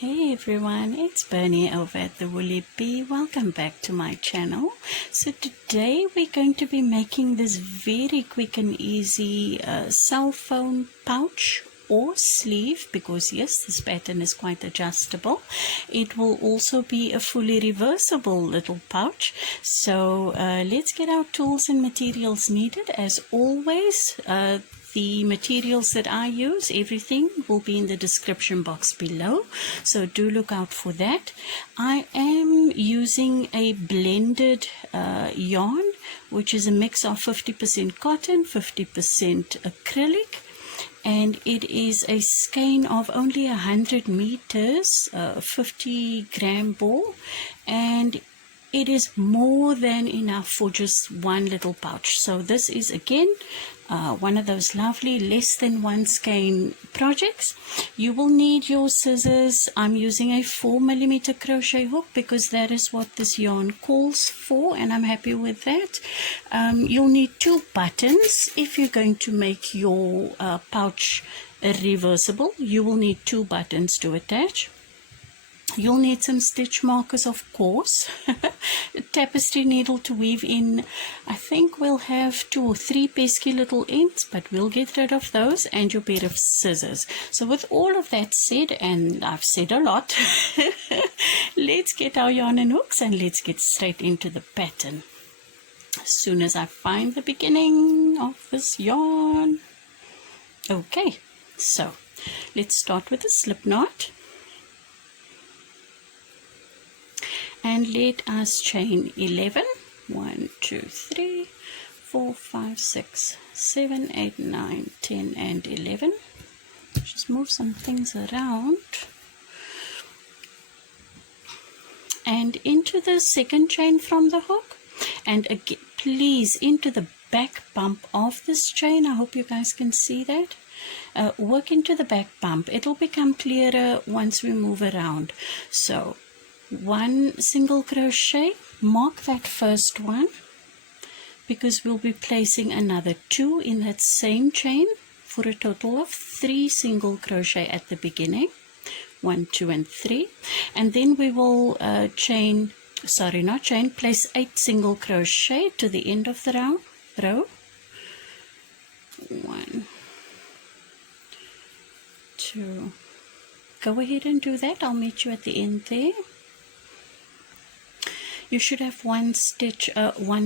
Hey everyone, it's Bernie over at the Woolly Bee. Welcome back to my channel. So today we're going to be making this very quick and easy cell phone pouch or sleeve, because yes, this pattern is quite adjustable. It will also be a fully reversible little pouch. So let's get our tools and materials needed. As always, the materials that I use, everything will be in the description box below, so do look out for that. I am using a blended yarn, which is a mix of 50% cotton, 50% acrylic, and it is a skein of only 100 meters, 50-gram ball, and it is more than enough for just one little pouch. So this is again one of those lovely less than one skein projects. You will need your scissors. I'm using a 4mm crochet hook because that is what this yarn calls for, and I'm happy with that. You'll need 2 buttons. If you're going to make your pouch reversible, you will need 2 buttons to attach. You'll need some stitch markers, of course, a tapestry needle to weave in. I think we'll have 2 or 3 pesky little ends, but we'll get rid of those, and your pair of scissors. So with all of that said, and I've said a lot, let's get our yarn and hooks and let's get straight into the pattern. As soon as I find the beginning of this yarn. Okay, so let's start with a slip knot. And let us chain 11. 1, 2, 3, 4, 5, 6, 7, 8, 9, 10, and 11. Just move some things around. And into the second chain from the hook. And again, please, into the back bump of this chain. I hope you guys can see that. Work into the back bump. It'll become clearer once we move around. So 1 single crochet, mark that first one, because we'll be placing another 2 in that same chain for a total of 3 single crochet at the beginning. 1, 2, and 3, and then we will place 8 single crochet to the end of the row. 1, 2, go ahead and do that. I'll meet you at the end there. You should have 1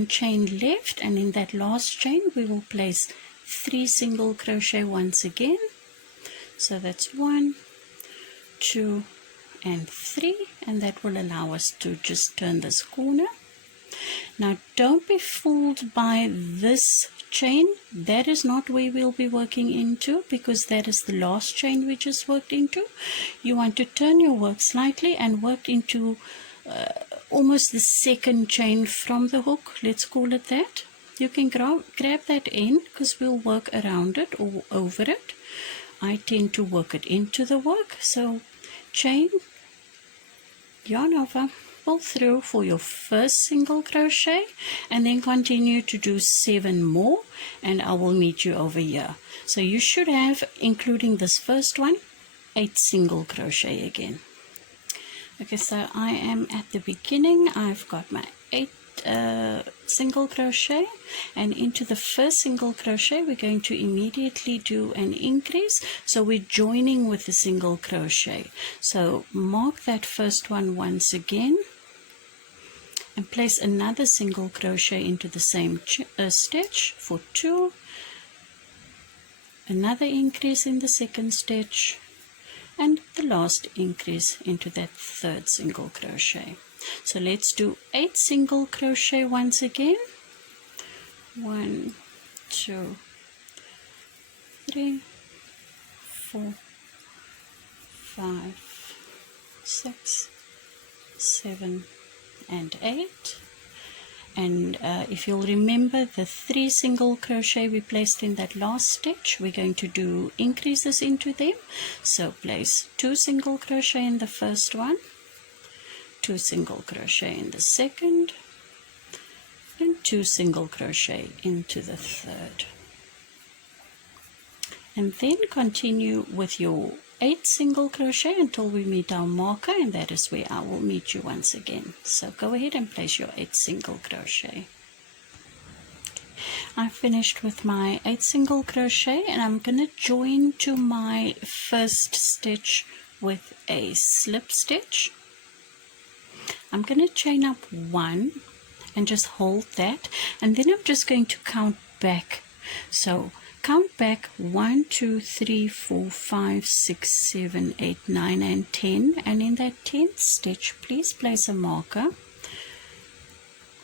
chain left, and in that last chain we will place 3 single crochet once again. So that's 1, 2, and 3, and that will allow us to just turn this corner. Now don't be fooled by this chain. That is not where we'll be working into, because that is the last chain we just worked into. You want to turn your work slightly and work into almost the second chain from the hook, let's call it that. You can grab that end, because we'll work around it or over it. I tend to work it into the work. So chain, yarn over, pull through for your first single crochet, and then continue to do 7 more, and I will meet you over here. So you should have, including this first one, 8 single crochet again. Okay, so I am at the beginning. I've got my 8 single crochet, and into the first single crochet we're going to immediately do an increase. So we're joining with the single crochet. So mark that first one once again and place another single crochet into the same stitch for 2, another increase in the second stitch, and the last increase into that third single crochet. So let's do 8 single crochet once again. 1, 2, 3, 4, 5, 6, 7, and 8. And if you'll remember the 3 single crochet we placed in that last stitch, we're going to do increases into them. So place 2 single crochet in the first one, 2 single crochet in the second, and 2 single crochet into the third. And then continue with your 8 single crochet until we meet our marker, and that is where I will meet you once again. So go ahead and place your 8 single crochet. I finished with my 8 single crochet, and I'm going to join to my first stitch with a slip stitch. I'm going to chain up 1 and just hold that, and then I'm just going to count back. So count back 1, 2, 3, 4, 5, 6, 7, 8, 9, and 10, and in that 10th stitch, please place a marker.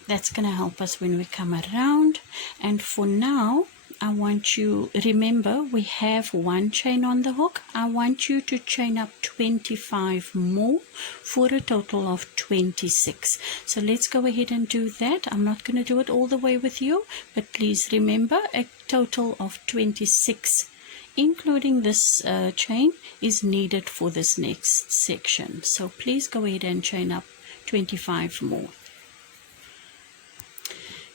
That's going to help us when we come around. And for now, I want you, remember we have 1 chain on the hook. I want you to chain up 25 more for a total of 26. So let's go ahead and do that. I'm not going to do it all the way with you, but please remember a total of 26, including this chain, is needed for this next section. So please go ahead and chain up 25 more.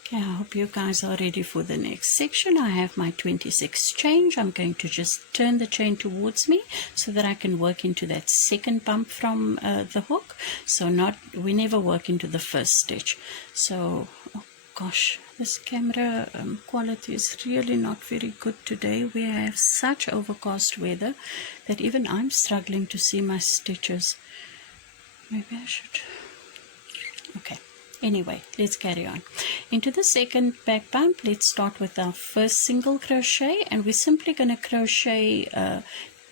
Okay, I hope you guys are ready for the next section. I have my 26 chain. I'm going to just turn the chain towards me so that I can work into that second bump from the hook. So we never work into the first stitch. So, oh gosh, this camera quality is really not very good today. We have such overcast weather that even I'm struggling to see my stitches. Maybe I should... Okay. Anyway, let's carry on. Into the second back bump, let's start with our first single crochet, and we're simply going to crochet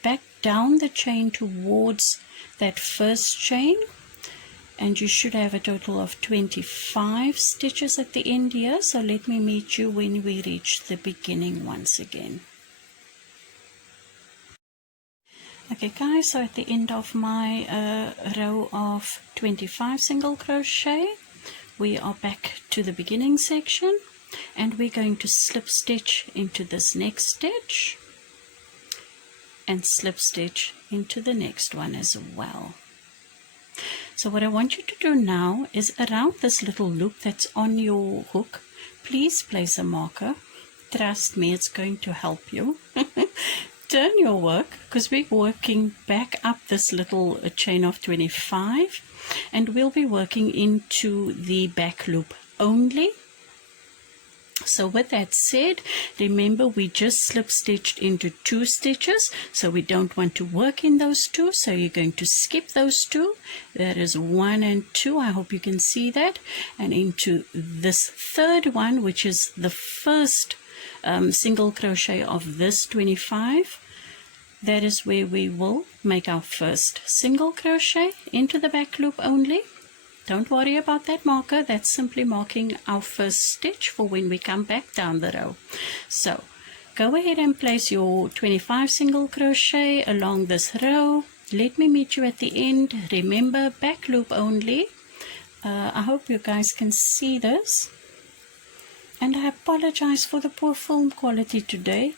back down the chain towards that first chain, and you should have a total of 25 stitches at the end here. So let me meet you when we reach the beginning once again. Okay guys, so at the end of my row of 25 single crochet, we are back to the beginning section, and we're going to slip stitch into this next stitch and slip stitch into the next one as well. So what I want you to do now is around this little loop that's on your hook, please place a marker. Trust me, it's going to help you. Turn your work, because we're working back up this little chain of 25, and we'll be working into the back loop only. So with that said, remember we just slip stitched into 2 stitches, so we don't want to work in those 2, so you're going to skip those 2. That is 1 and 2. I hope you can see that. And into this third one, which is the first single crochet of this 25, that is where we will make our first single crochet into the back loop only. Don't worry about that marker, that's simply marking our first stitch for when we come back down the row. So go ahead and place your 25 single crochet along this row. Let me meet you at the end. Remember, back loop only. I hope you guys can see this, and I apologize for the poor film quality today.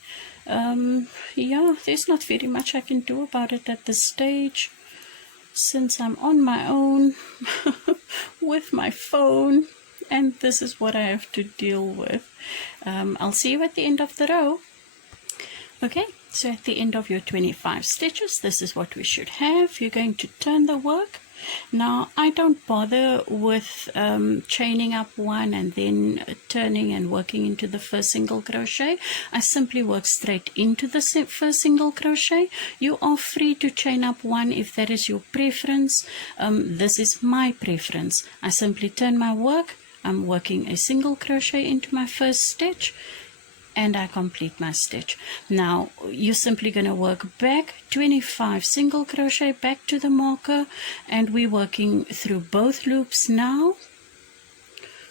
Yeah, there's not very much I can do about it at this stage, since I'm on my own with my phone, and this is what I have to deal with. I'll see you at the end of the row. Okay, so at the end of your 25 stitches, this is what we should have. You're going to turn the work. Now, I don't bother with chaining up 1 and then turning and working into the first single crochet. I simply work straight into the first single crochet. You are free to chain up 1 if that is your preference. This is my preference. I simply turn my work. I'm working a single crochet into my first stitch, and I complete my stitch. Now you're simply going to work back 25 single crochet back to the marker, and we're working through both loops now.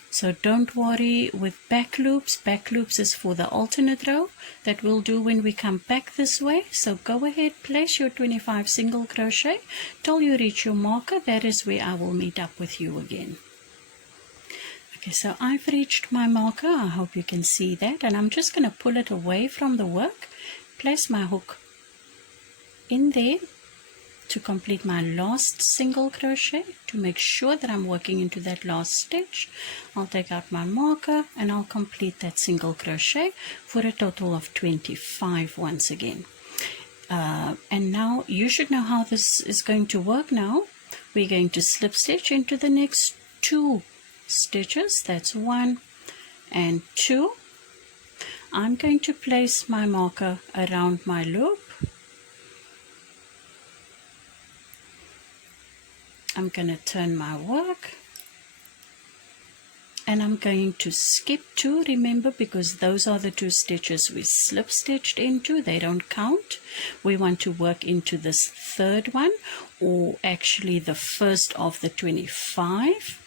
So don't worry with back loops. Back loops is for the alternate row that we'll do when we come back this way. So go ahead, place your 25 single crochet till you reach your marker. That is where I will meet up with you again. Okay, so I've reached my marker. I hope you can see that, and I'm just going to pull it away from the work, place my hook in there to complete my last single crochet, to make sure that I'm working into that last stitch. I'll take out my marker and I'll complete that single crochet for a total of 25 once again. And now you should know how this is going to work now. We're going to slip stitch into the next 2 stitches. That's 1 and 2. I'm going to place my marker around my loop. I'm going to turn my work. And I'm going to skip 2, remember, because those are the 2 stitches we slip stitched into. They don't count. We want to work into this 3rd one, or actually the first of the 25.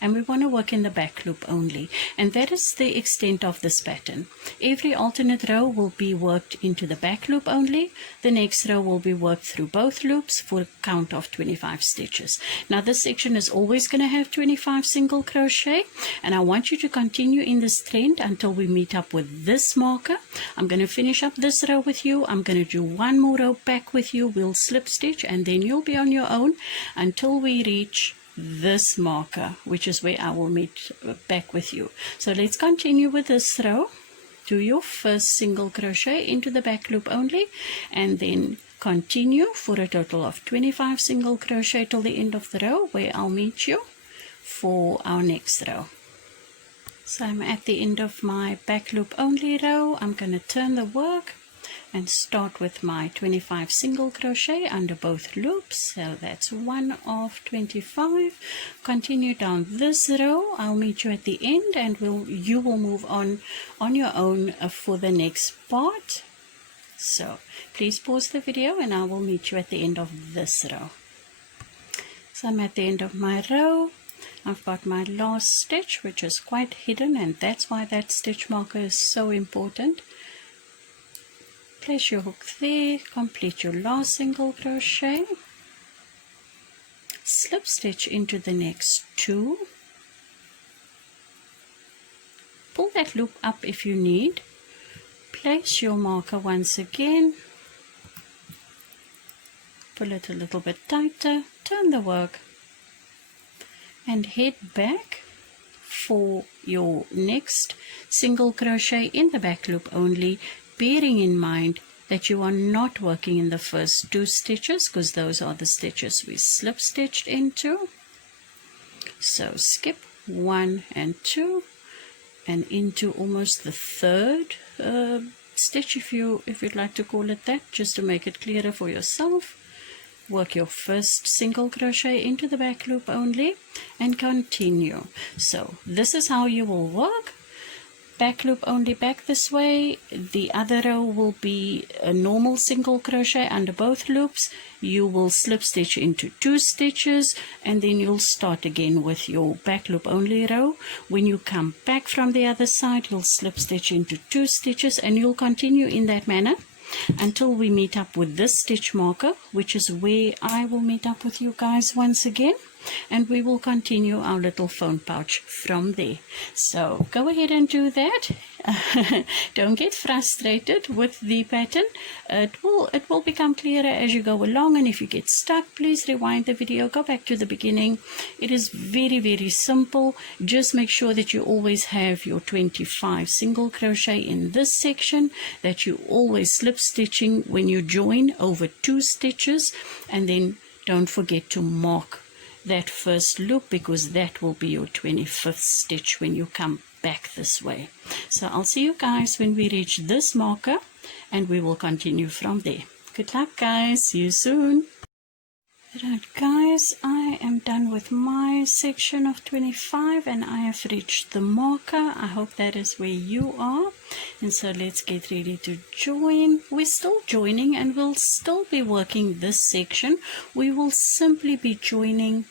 And we want to work in the back loop only, and that is the extent of this pattern. Every alternate row will be worked into the back loop only. The next row will be worked through both loops for a count of 25 stitches. Now this section is always going to have 25 single crochet, and I want you to continue in this trend until we meet up with this marker. I'm going to finish up this row with you. I'm going to do 1 more row back with you. We'll slip stitch, and then you'll be on your own until we reach this marker, which is where I will meet back with you. So let's continue with this row. Do your first single crochet into the back loop only, and then continue for a total of 25 single crochet till the end of the row, where I'll meet you for our next row. So I'm at the end of my back loop only row. I'm going to turn the work and start with my 25 single crochet under both loops. So that's 1 of 25. Continue down this row. I'll meet you at the end, and you will move on your own for the next part. So please pause the video, and I will meet you at the end of this row. So I'm at the end of my row. I've got my last stitch, which is quite hidden, and that's why that stitch marker is so important. Place your hook there, complete your last single crochet, slip stitch into the next 2, pull that loop up if you need, place your marker once again, pull it a little bit tighter, turn the work, and head back for your next single crochet in the back loop only, bearing in mind that you are not working in the first 2 stitches, because those are the stitches we slip stitched into. So skip 1 and 2 and into almost the 3rd stitch, if you'd like to call it that, just to make it clearer for yourself. Work your first single crochet into the back loop only and continue. So this is how you will work. Back loop only back this way. The other row will be a normal single crochet under both loops. You will slip stitch into 2 stitches, and then you'll start again with your back loop only row. When you come back from the other side, you'll slip stitch into 2 stitches, and you'll continue in that manner until we meet up with this stitch marker, which is where I will meet up with you guys once again. And we will continue our little phone pouch from there. So go ahead and do that. Don't get frustrated with the pattern. It will become clearer as you go along, and if you get stuck, please rewind the video, go back to the beginning. It is very, very simple. Just make sure that you always have your 25 single crochet in this section, that you always slip stitching when you join over 2 stitches, and then don't forget to mark that first loop, because that will be your 25th stitch when you come back this way. So I'll see you guys when we reach this marker, and we will continue from there. Good luck, guys. See you soon. Right, guys, I am done with my section of 25, and I have reached the marker. I hope that is where you are. And so let's get ready to join. We're still joining, and we'll still be working this section. We will simply be joining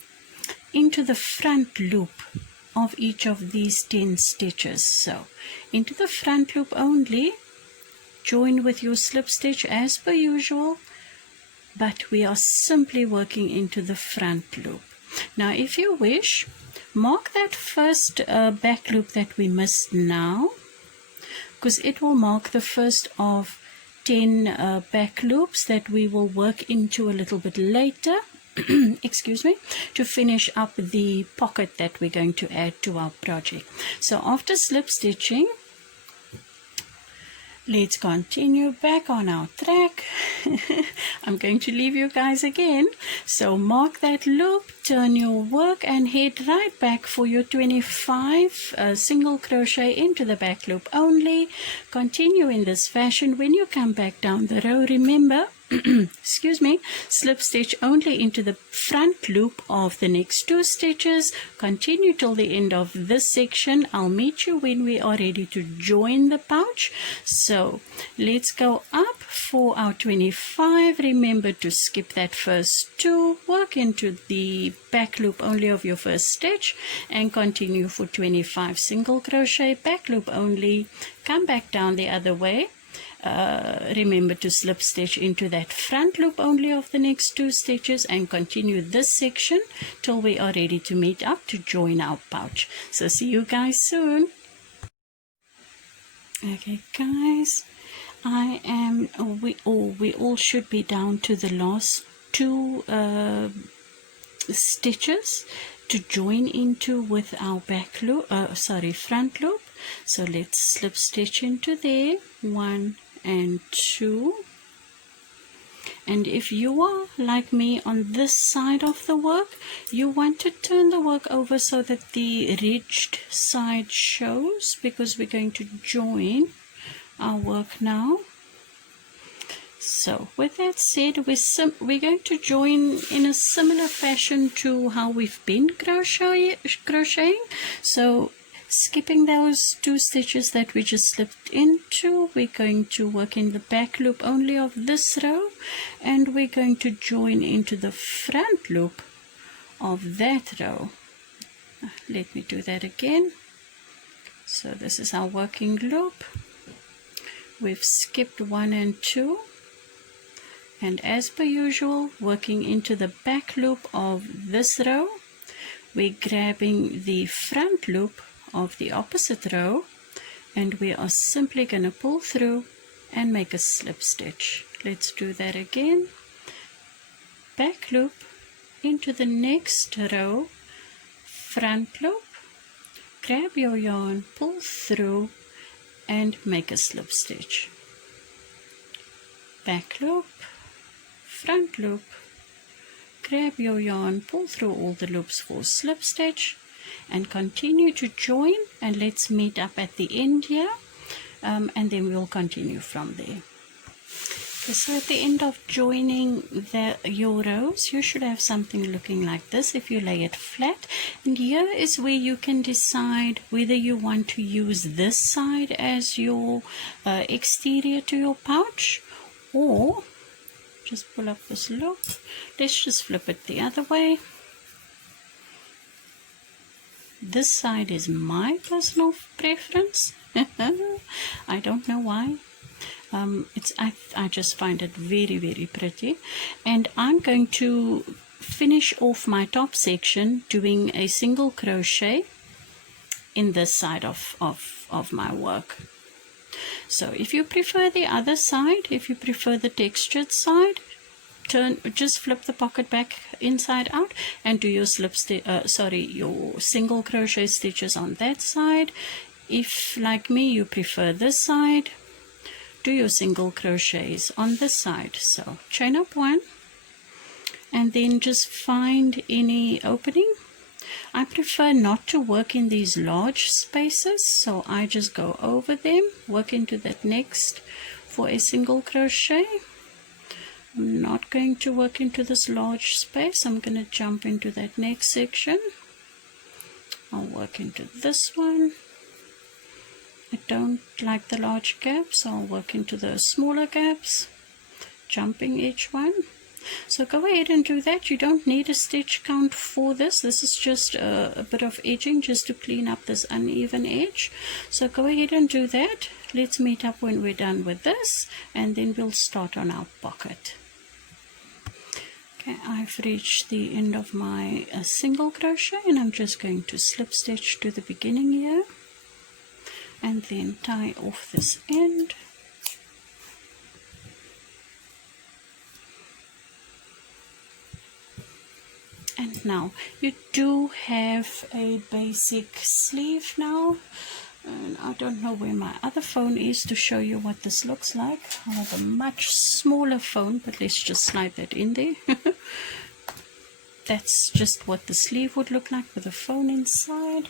into the front loop of each of these 10 stitches. So into the front loop only, join with your slip stitch as per usual, but we are simply working into the front loop. Now if you wish, mark that first back loop that we missed now, because it will mark the first of 10 back loops that we will work into a little bit later. Excuse me, to finish up the pocket that we're going to add to our project. So after slip stitching Let's continue back on our track. I'm going to leave you guys again. So mark that loop, turn your work and head right back for your 25 single crochet into the back loop only. Continue in this fashion. When you come back down the row, remember, excuse me, slip stitch only into the front loop of the next 2 stitches. Continue till the end of this section. I'll meet you when we are ready to join the pouch. So let's go up for our 25. Remember to skip that first 2, work into the back loop only of your first stitch and continue for 25 single crochet, back loop only. Come back down the other way. Remember to slip stitch into that front loop only of the next 2 stitches and continue this section till we are ready to meet up to join our pouch. So see you guys soon. Okay guys, we all should be down to the last 2 stitches to join into with our back loop, front loop. So let's slip stitch into there, 1 and 2. And if you are like me on this side of the work, you want to turn the work over so that the ridged side shows, because we're going to join our work now. So with that said, we're going to join in a similar fashion to how we've been crocheting. So skipping those 2 stitches that we just slipped into, we're going to work in the back loop only of this row, and we're going to join into the front loop of that row. Let me do that again. So this is our working loop. We've skipped 1 and 2, and as per usual, working into the back loop of this row, we're grabbing the front loop of the opposite row, and we are simply going to pull through and make a slip stitch. Let's do that again. Back loop into the next row, front loop, grab your yarn, pull through and make a slip stitch. Back loop, front loop, grab your yarn, pull through all the loops for slip stitch, and continue to join, and let's meet up at the end here, and then we'll continue from there. Okay, so at the end of joining your rows, you should have something looking like this if you lay it flat. And here is where you can decide whether you want to use this side as your exterior to your pouch, or just pull up this loop. Let's just flip it the other way. This side is my personal preference. I don't know why. I just find it very, very pretty. And I'm going to finish off my top section doing a single crochet in this side of my work. So if you prefer the other side, if you prefer the textured side, just flip the pocket back inside out and do your your single crochet stitches on that side. If like me you prefer this side, do your single crochets on this side. So chain up 1 and then just find any opening. I prefer not to work in these large spaces, so I just go over them, work into that next for a single crochet. I'm not going to work into this large space. I'm going to jump into that next section. I'll work into this one. I don't like the large gaps, so I'll work into the smaller gaps, jumping each one. So go ahead and do that. You don't need a stitch count for this. This is just a bit of edging just to clean up this uneven edge. So go ahead and do that. Let's meet up when we're done with this, and then we'll start on our pocket. Okay, I've reached the end of my single crochet, and I'm just going to slip stitch to the beginning here and then tie off this end. And now you do have a basic sleeve now. And I don't know where my other phone is to show you what this looks like. I have a much smaller phone, but let's just slide that in there. That's just what the sleeve would look like with the phone inside.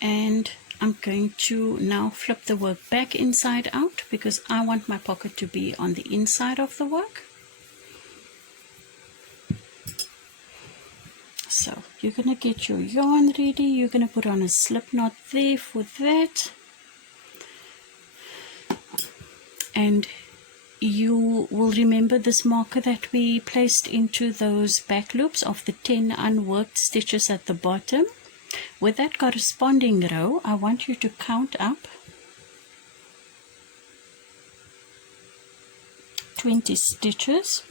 And I'm going to now flip the work back inside out because I want my pocket to be on the inside of the work. So you're going to get your yarn ready. You're going to put on a slip knot there for that. And you will remember this marker that we placed into those back loops of the 10 unworked stitches at the bottom. With that corresponding row, I want you to count up 20 stitches.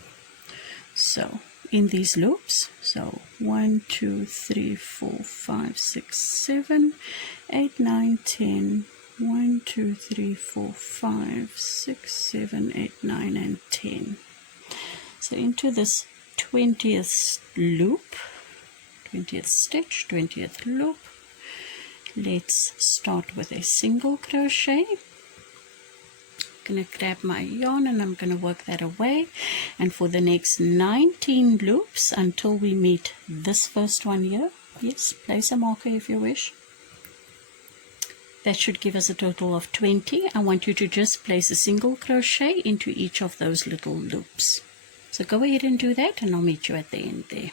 So in these loops, so 1, 2, 3, 4, 5, 6, 7, 8, 9, 10, 1, 2, 3, 4, 5, 6, 7, 8, 9, and 10. So into this 20th loop, 20th stitch, 20th loop, let's start with a single crochet. I'm going to grab my yarn and I'm going to work that away, and for the next 19 loops until we meet this first one here, yes, place a marker if you wish. That should give us a total of 20. I want you to just place a single crochet into each of those little loops. So go ahead and do that and I'll meet you at the end there.